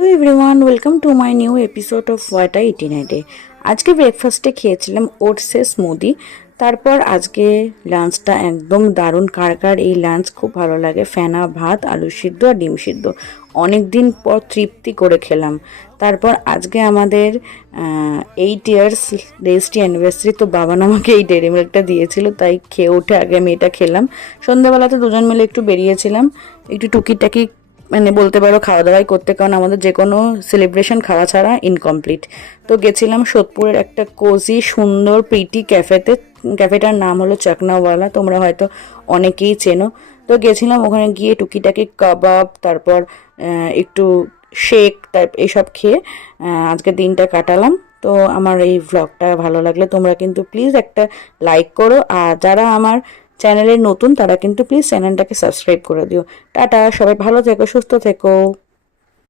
Hello everyone, welcome to my new episode of what I it in a day. আজকে ব্রেকফাস্টে খেয়েছিলাম ওটসের smoothie. তারপর আজকে লাঞ্চটা একদম দারুণ। কার কার এই লাঞ্চ খুব ভালো লাগে? ফেনা ভাত, আলু সিদ্ধ আর ডিম সিদ্ধ। অনেক দিন পর তৃপ্তি করে খেলাম। তারপর আজকে আমাদের 8 ইয়ার্স রেজিস্ট্রি অ্যানিভার্সারি, তো বাবান আমাকে এই ডেরি মিল্কটা দিয়েছিল, তাই খেয়ে উঠে আগে আমি এটা খেলাম। সন্ধ্যাবেলাতে দুজন মিলে একটু বেরিয়েছিলাম, একটু টুকিটাকি মানে বলতে পারো খাওয়া দাওয়াই করতে, কারণ আমাদের যে কোনো সেলিব্রেশন খাওয়া ছাড়া ইনকমপ্লিট। তো গেছিলাম সোদপুরের একটা কোজি সুন্দর প্রিটি ক্যাফেতে। ক্যাফেটার নাম হলো চাকনাওয়ালা, তোমরা হয়তো অনেকেই চেনো। তো গেছিলাম ওখানে, গিয়ে টুকিটাকি কাবাব, তারপর একটু শেক টাইপ এইসব খেয়ে আজকের দিনটা কাটালাম। তো আমার এই ভ্লগটা ভালো লাগলে তোমরা কিন্তু প্লিজ একটা লাইক করো, আর যারা আমার চ্যানেলে নতুন তারা কিন্তু প্লিজ চ্যানেলটাকে সাবস্ক্রাইব করে দিও। টাটা, সবাই ভালো থেকো, সুস্থ থেকো।